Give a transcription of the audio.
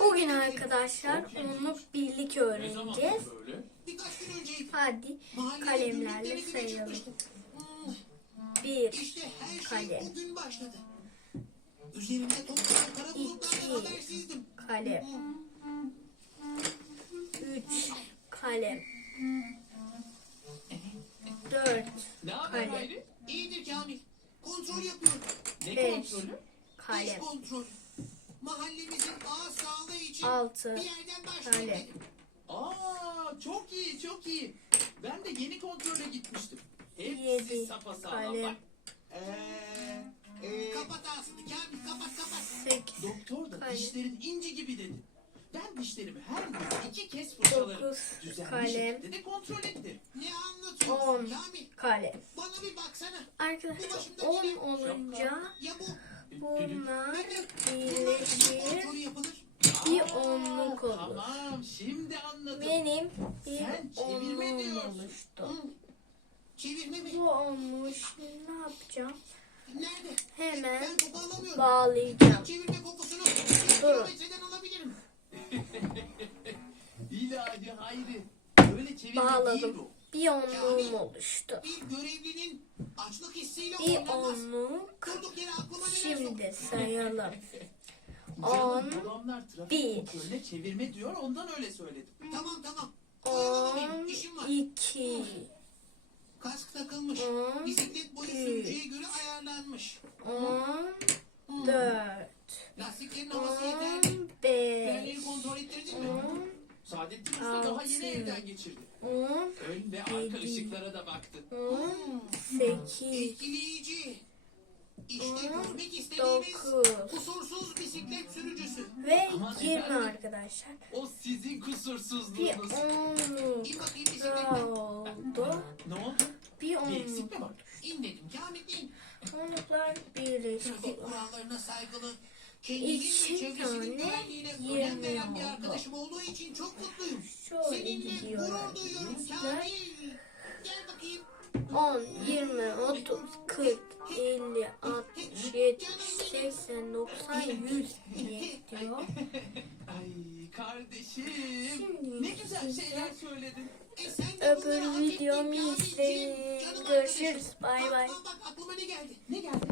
Bugün arkadaşlar onu birlik Ne öğreneceğiz. Hadi kalemlerle sayalım. Hmm, Bir, şey Kalem. İki. kalem. Üç, kalem. Dört, Kalem. İyidir Kamil. Kontrol yapıyorum. Ne Beş. kontrolü? İş kalem. kontrol. Altı, bir yerden başlayayım kalem. dedim. Aa çok iyi çok iyi. Ben de yeni kontrole gitmiştim. Hepsi Yedi. sapasağlam Kalem. bak. Ee, ee, Kapat ağzını Kamil kapat kapat. sekiz, doktor da Kalem. dişlerin inci gibi dedi. Ben dişlerimi her gün iki kez fırçalarım. dokuz, Düzenli kalem. şekilde de kontrol ettim. Ne anlatıyorsun On. Kamil? kalem. Bana bir baksana. Arkadaşlar 10 olunca Ya bu bunlar bunlar birleşir. kontrolü yapılır. Bir Aa, onluk olur. Tamam şimdi bir Sen çevirme onluğum diyorsun. oluştu. Çevirme mi? Bu olmuş. Ne yapacağım? Nerede? Hemen Ben koku alamıyorum. bağlayacağım. Çevirme kokusunu bir Durun. kilometreden alabilirim. İlahi Hayri. Böyle çevirme Bağladım. değil bu. Bir onluğum oluştu. Bir görevlinin açlık hissiyle Bir oynanmaz. onluk. Durduk yere aklıma neler Şimdi sayalım. On, babamlar trafik bir. kontrolüne çevirme diyor ondan öyle söyledim. Tamam tamam. Oyalamamayın. On, İşim var. iki, Kask takılmış. on, Bisiklet boyu sürücüye göre ayarlanmış. on, Hmm. dört, Lastiklerin havası yeterli. on, Frenleri beş, kontrol ettirdin mi? on, Saadettin Usta daha yeni Altı. evden geçirdi. on, Ön ve arka Yedi. ışıklara da baktı. on, sekiz, Etkileyici. İşte görmek istediğimiz dokuz kusursuz bisiklet sürücüsü. ve Aman yirmi efendim. arkadaşlar. O sizin Bir kusursuzluğunuz. onluk İn bakayım daha bisikletten. oldu. Ne oldu? Bir Bir onluk. eksik mi var? İn dedim. Kamil in. Onluklar birleşti. Trafik kurallarına saygılı. Kendinin İki ve çevresinin tane güvenliğine önem veren bir oldu. arkadaşım olduğu için çok mutluyum. Şöyle Seninle gidiyor. gurur duyuyorum Kamil. Gel bakayım. 10, 20, 30, 40, 50, 60, 70, 80, 90, 100 diye. Ay kardeşim. Şimdi Ne güzel şeyler söyledin. E Öbür videomu izleyin. Görüşürüz. Bay bay. Bak aklıma ne geldi. Ne geldi?